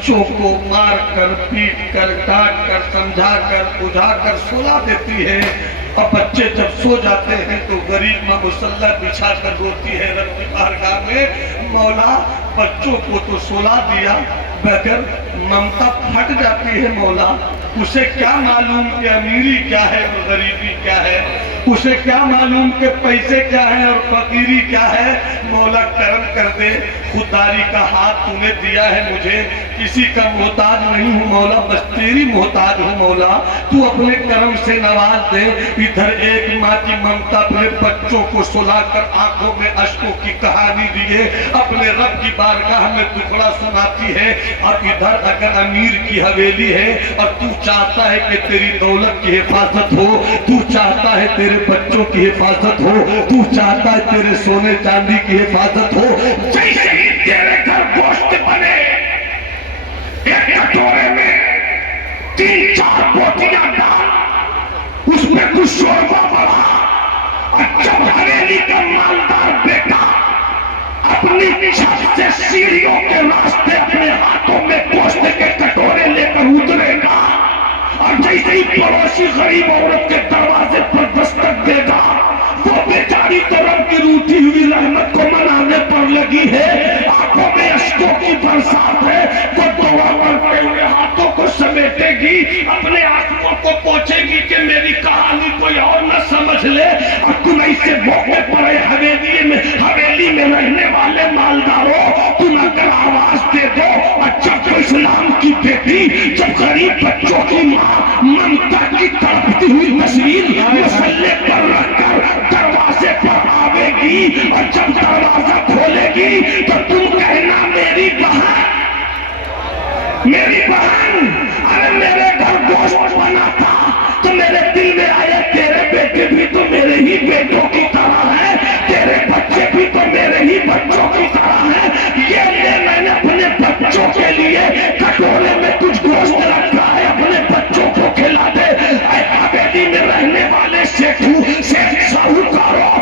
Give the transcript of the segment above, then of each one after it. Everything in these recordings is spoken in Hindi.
बच्चों को मार कर, पीट कर, डांट कर, समझा कर, बुझा कर सुला देती है। अब बच्चे जब सो जाते हैं तो गरीब माँ मुसल्ला बिछा कर रोती है रब की बारगाह में, मौला बच्चों को तो सुला दिया मगर ममता फट जाती है मौला। उसे क्या मालूम कि अमीरी क्या है और गरीबी क्या है, उसे क्या मालूम कि पैसे क्या है और फकीरी क्या है। मौला करम कर दे, खुदारी का हाथ तूने दिया है मुझे, किसी का मोहताज नहीं हूँ मौला, बस तेरी मोहताज हूँ मौला, तू अपने करम से नवाज दे। इधर एक माँ की ममता अपने बच्चों को सुलाकर आंखों में अश्कों की कहानी दिए अपने रब की बारगाह में दुखड़ा सुनाती है। और इधर अगर अमीर की हवेली है और तू चाहता है कि तेरी दौलत की हिफाजत हो, तू चाहता है तेरे बच्चों की हिफाजत हो, तू चाहता है तेरे सोने चांदी की हिफाजत हो, जैसे ही तेरे घर गोश्त बने एक कटोरे में 3-4 बोटियां डाल, उसमें कुछ शोरबा बढ़ा, और जब हवेली का मालदार बेटा अपनी छत से सीढ़ियों के रास्ते अपने हाथों में गोश्त के कटोरे लेकर उतरेगा और जैसे ही पड़ोसी गरीब औरत के दरवाजे पर दस्तक देगा, वो बेचारी तो रब की रूठी हुई रहमत को मनाने पर लगी है, आंखों में अश्कों की बरसात है, वो दुआ करते हुए हाथों को समेटेगी, अपने आंसुओं को पोंछेगी कि मेरी कहानी कोई और न समझ ले। और तुम ऐसे मौके पर हवेली में रहने वाले मालदारों, तुम अगर आवाज दे दो, और जब तो इस्लाम की बेटी, जब गरीब बच्चों की माँ ममता की तड़पती हुई तस्वीर मसल्ले पर रखकर दरवाजे पर आवेगी, और जब दरवाजा खोलेगी तो तुम कहना मेरी बहन, मेरी बहन, अरे मेरे घर गोश्त बना था तो मेरे दिल में आया तेरे बेटे भी तो मेरे ही बेटों की तरह है, तेरे बच्चे भी तो मेरे ही बच्चों की तरह है, ये ले मैंने अपने बच्चों के लिए कटोरे में कुछ गोश्त रखा है, अपने बच्चों को खिला दे। हवेली में रहने वाले सेठ साहूकारों,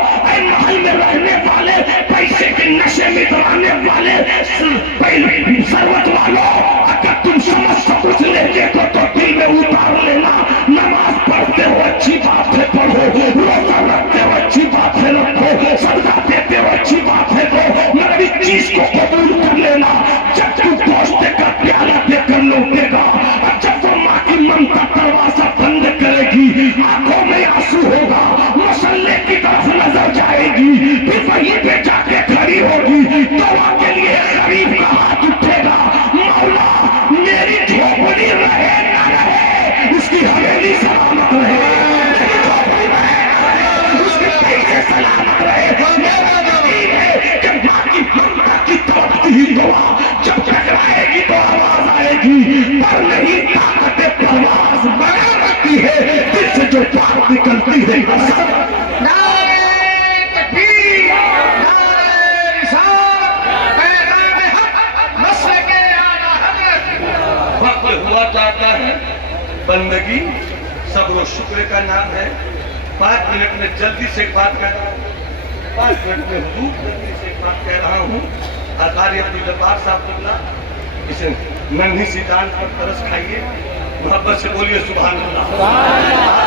महल में रहने वाले, पैसे के नशे में दबाने वाले सरवत वालों, अगर तुम समझ कुछ लेके तो दिल में उतार लेना। नमाज पढ़ते हो अच्छी बात है पढ़ो, रोजा रखते हो अच्छी बात है रखो, सदका देते हो अच्छी बात है दो, मगर इस चीज को कबूल कर लेना, जब तू गोश्त का प्याला देकर लौटेगा, जब वो माँ की ममता दरवाजा बंद करेगी, आंखों में आंसू होगा, मसल्ले की तरफ नजर जाएगी, फिर वहीं पे जाके खड़ी होगी, दुआ के लिए गरीब का हाथ उठेगा, मौला मेरी झोपड़ी रहे ना रहे, उसकी हवेली सलामत रहे, उसके पैसे सलामत रहे। मेरा यकीन है कि माँ की ममता की तड़पती हुई दुआ जब टकराएगी तो आवाज आएगी, पर नहीं ताकत परवाज बना रहती है, दिल से जो बात निकलती है। हुआ चाहता है बंदगी सब्र और शुक्र का नाम है। 5 मिनट में जल्दी से बात कर रहा हूँ, 5 मिनट में जल्दी से बात कह रहा हूँ। अकारी अब्दुल जब्बार साहब इसे नन्ही सी दान पर तरस खाइए, मोहब्बत से बोलिए सुभान अल्लाह,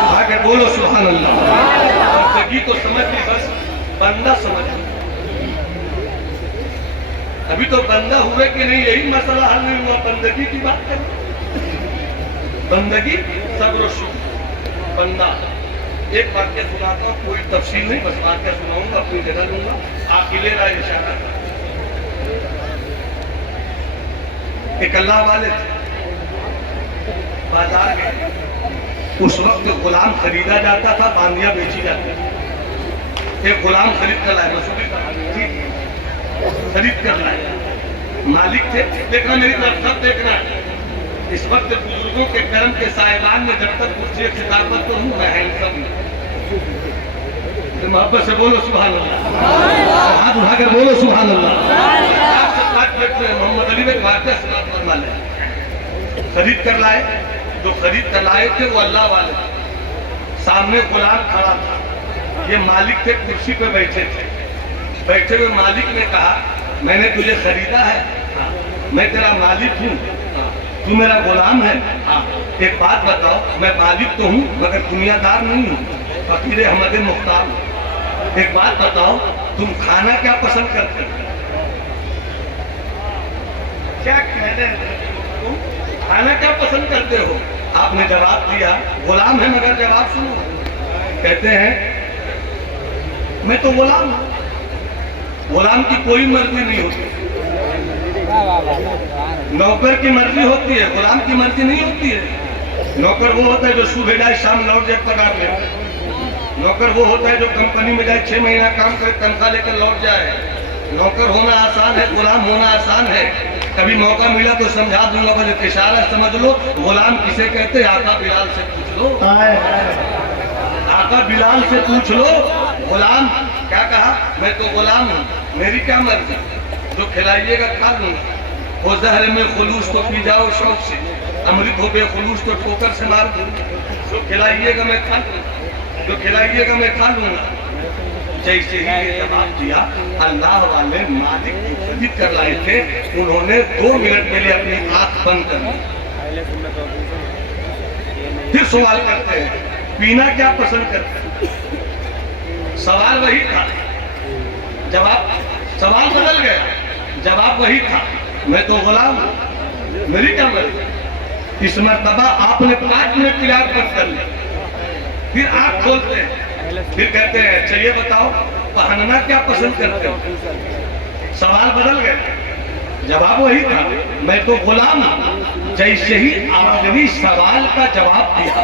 उठा के बोलो सुभान अल्लाह। बंदगी तो समझ ली, बस बंदा समझ ली, अभी तो बंदा हुए कि नहीं यही मसला हल नहीं हुआ, बंदगी की बात करें। बंदगी सब्र शुक्र बंदा। एक वाक्य सुनाता हूँ, कोई तफसील नहीं, बस वाक्य सुनाऊंगा, अपनी जगह लूंगा, आप ले रहा इशारा। एक अल्लाह वाले थे, बाजार में उस वक्त गुलाम खरीदा जाता था, बांदियां बेची जाती थी। एक गुलाम खरीद कर लाए, मसूरी खरीद कर लाए, मालिक थे, देखना मेरी तरफ सब देखना है। इस वक्त बुजुर्गों के कर्म के साहिबान में जब तक कुछ खिताबत तो हूँ, मैं हैंडसम तो मोहब्बत से बोलो सुभान अल्लाह, हाथ उठाकर बोलो सुभान अल्लाह। मोहम्मद अली में वाक़या सुनाने वाले खरीद कर लाए, जो खरीद कर लाए थे वो अल्लाह वाले, सामने गुलाम खड़ा था, ये मालिक थे, कुर्सी पे बैठे थे। बैठे हुए मालिक ने कहा मैंने तुझे खरीदा है, हाँ। मैं तेरा मालिक हूँ, हाँ। तू मेरा गुलाम है? हाँ। एक बात बताओ, मैं मालिक तो हूँ मगर दुनियादार नहीं हूँ, फकीर अहमद मुख्तार हूँ। एक बात बताओ, तुम खाना क्या पसंद करते हो? क्या कहने, तुम खाना क्या पसंद करते हो? आपने जवाब दिया गुलाम है, मगर जवाब सुनो। कहते हैं मैं तो गुलाम हूं। गुलाम की कोई मर्जी नहीं होती, नौकर की मर्जी होती है, गुलाम की मर्जी नहीं होती है। नौकर वो होता है जो सुबह जाए शाम लौट जाए पगार ले। नौकर वो होता है जो कंपनी में जाए 6 महीना काम करे तनख्वाह लेकर लौट जाए। नौकर होना आसान है, गुलाम होना आसान है। कभी मौका मिला तो समझा दूंगा, बस इशारा समझ लो। गुलाम किसे कहते? आका बिलाल से पूछ लो, आका बिलाल से पूछ लो। गुलाम क्या कहा? मैं तो गुलाम हूँ, मेरी क्या मर्जी, जो खिलाइएगा खा लूंगा। वो जहर में खुलूस तो पी जाओ शौक से, अमृत हो बेखुलूस तो ठोकर से मार दूंगा। जो खिलाइएगा मैं खा लूंगा, जो खिलाइएगा मैं खा लूंगा। जैसे ही ये जवाब दिया, अल्लाह वाले मालिक को खरीद कर लाए थे, उन्होंने 2 मिनट के लिए अपनी आंख बंद कर दी। फिर सवाल करते हैं पीना क्या पसंद करते हैं? सवाल वही था, जवाब, सवाल बदल गया, जवाब वही था, मैं तो गुलाम हूं, मेरी क्या मर्जी। इस मर्तबा आपने 5 मिनट की आंख बंद कर ली, फिर आंख खोलते हैं, फिर कहते हैं अच्छा ये बताओ पहनना क्या पसंद करते हो? सवाल बदल गया, जवाब वही था, मैं तो गुलाम हूं। जैसे ही आखिरी सवाल का जवाब दिया,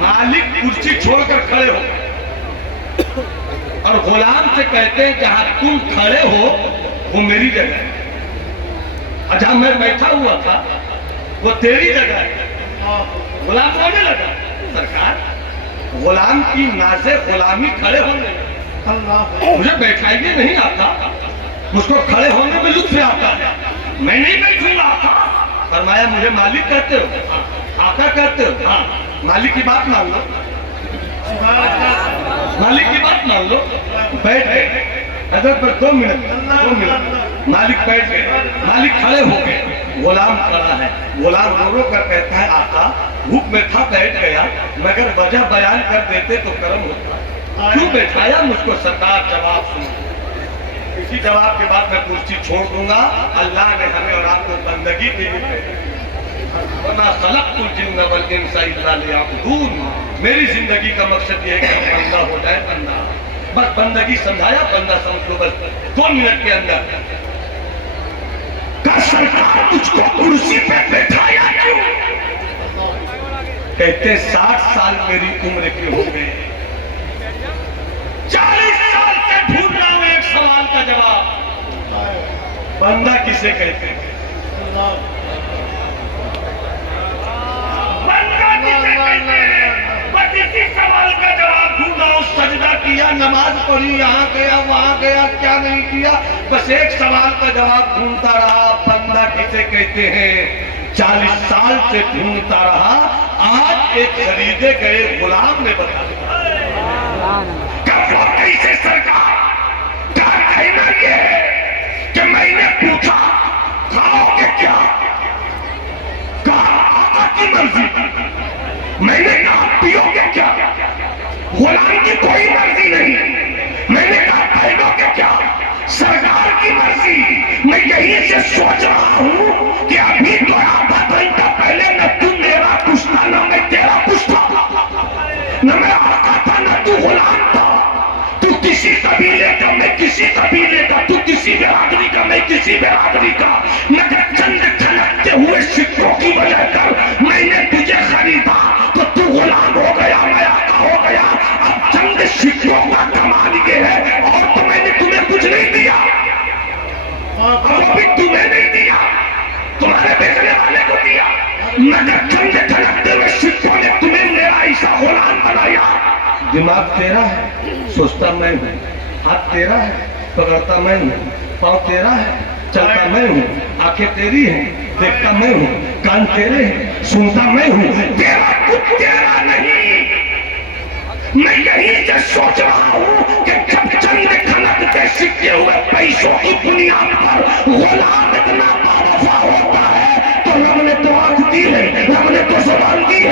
मालिक कुर्सी छोड़कर खड़े हो और गुलाम से कहते हैं जहां तुम खड़े हो वो मेरी जगह है, जहां मैं बैठा हुआ था वो तेरी जगह है। गुलाम बोलने लगा, सरकार गुलाम की नाज़े गुलामी खड़े होने, मुझे बैठाइए नहीं आता, मुझको खड़े होने में लुत्फ आता है, मैं नहीं बैठूंगा आका। फरमाया मुझे मालिक कहते हो? आका कहते हो? हाँ। मालिक की बात मान लो, मालिक की बात मान लो। बैठ गए हजरत पर 2 मिनट मालिक बैठ गए, मालिक खड़े हो गए, गुलाम खड़ा है। गुलाम रो रो कर कहता है आका भूख में था बैठ गया, मगर वजह बयान कर देते तो कर्म होता, क्यों बैठाया मुझको सरकार? जवाब सुनो। इसी जवाब के बाद मैं कुर्सी छोड़ दूंगा। अल्लाह ने हमें और आपको बंदगी के लिए, मेरी जिंदगी का मकसद ये है कि बंदा हो जाए, बंदा, बस बंदगी समझाया, बंदा समझ लो, बस 2 मिनट के अंदर। सरकार मुझको कुर्सी पे बैठाया क्यों? कहते 60 साल मेरी उम्र के हो गए, 40 साल से ढूंढ रहा हूं एक सवाल का जवाब, बंदा किसे कहते हैं? बंदा किसे कहते हैं? बस इसी सवाल का जवाब ढूंढा, सजदा किया, नमाज पढ़ी, यहाँ गया वहां गया, क्या नहीं किया, बस एक सवाल का जवाब ढूंढता रहा, बंदा किसे कहते हैं? 40 साल से ढूंढता रहा। आज एक खरीदे गए गुलाम ने बताया कैसे सरकार का कहना यह है कि मैंने पूछा खाओगे क्या? कहा आका की मर्जी। मैंने कहा पियोगे क्या? गुलाम की कोई मर्जी नहीं। मैंने कहा पहनोगे क्या? सरकार की मर्जी। मैं यहीं से सोच रहा हूं कि अभी तो आधा घंटा पहले न तू मेरा कुछ था न मैं तेरा कुछ था, न मैं आका था न तू गुलाम था। तू किसी कबीले का मैं किसी कबीले का, तू किसी बिरादरी का मैं किसी बिरादरी का, मगर चंद खनकते हुए सिक्कों की वजह कर मैंने तुझे खरीदा तो तू गुलाम हो गया, मैं आका हो गया। अब चंद सिक्कों का कमाल ये है, और तो मैंने तुम्हें कुछ नहीं दिया, अभी तुम्हें नहीं दिया, तुम्हारे बेचने वाले को दिया, मगर चंद खनकते हुए सिक्कों ने तुम्हें मेरा ऐसा गुलाम बनाया। दिमाग तेरा है, सोचता मैं हूँ, हाथ तेरा है, पकड़ता मैं हूँ, पाँव तेरा है, चलता मैं हूँ, आंखें तेरी हैं, देखता मैं हूँ, कान तेरे हैं, सुनता मैं हूँ, तेरा कुछ तेरा नहीं। मैं यही से सोच रहा हूँ कि जब चंद खनकते सिक्के हुए पैसों की बुनियाद पर गुलाम इतना बावफा होता है तो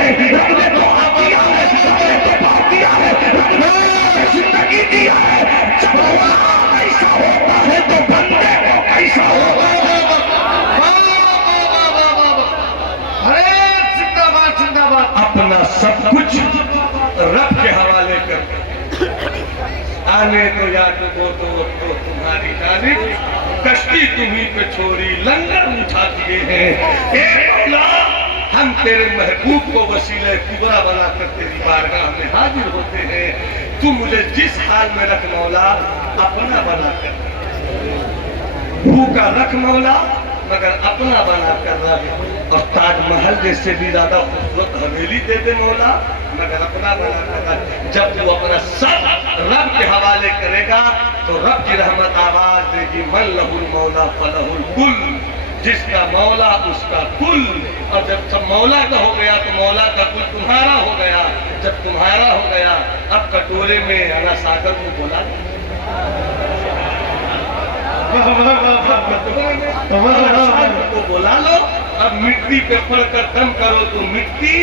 रब ने दुआ दिया है, रब ने दुआ दिया है, रब ने जिंदगी दिया है। जब अल्लाह ऐसा होता है तो बंदे को कैसा होगा? अरे जिंदाबाद जिंदाबाद। अपना सब कुछ रब के हवाले कर, आने तो या तो तुम्हारी जानिब, कश्ती तुम्ही पे छोड़ी, लंगर उठा दिए हैं। ए मौला, हम तेरे महबूब को वसीले कुबरा बनाकर तेरी बारगाह में हाजिर होते हैं। तू मुझे जिस हाल में रख मौला, अपना बनाकर, भूखा रख मौला मगर अपना बनाकर रख। और ताजमहल जैसे भी ज्यादा खूबसूरत हवेली दे दे मौला, मगर अपना बनाकर रख। जब तू अपना सब रब के हवाले करेगा तो रब की रहमत आवाज देगी, मन लहुल मौला फलहुल कुल, जिसका मौला उसका कुल। और जब सब मौला का हो गया तो मौला का कुल तुम्हारा हो गया। जब तुम्हारा हो गया, अब कटोरे में अना सागर को बोला, को बुला लो। अब मिट्टी पे पड़कर दम करो तो मिट्टी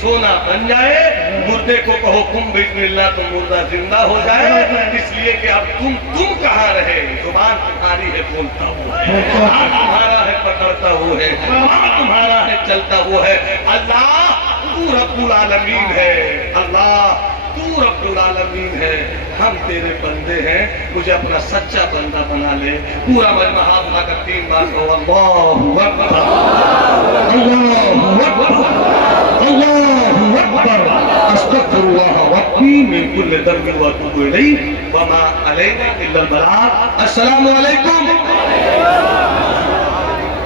सोना बन जाए। मुर्दे को कहो तुम बिस्मिल्लाह तो मुर्दा जिंदा हो जाए। इसलिए कि अब तुम कहाँ रहे? जुबान तुम्हारी है बोलता हुआ है, हाथ तुम्हारा है पकड़ता हुआ है, पाँव तुम्हारा है चलता हुआ है। अल्लाह तू रब्बुल आलमीन है, अल्लाह तू रब्बुल आलमीन है। हम तेरे बंदे हैं, मुझे अपना सच्चा बंदा बना ले। पूरा मजमा हाथ उठाकर 3 बार कहो, अल्लाहु अकबर, अल्लाहु अकबर, अल्लाहु अकबर, अस्तगफिरुल्लाह रब्बी मिन कुल्लि दम्बिन व अतूबु इलैहि व मा अलैना इल्लल बलाग। अस्सलामु अलैकुम।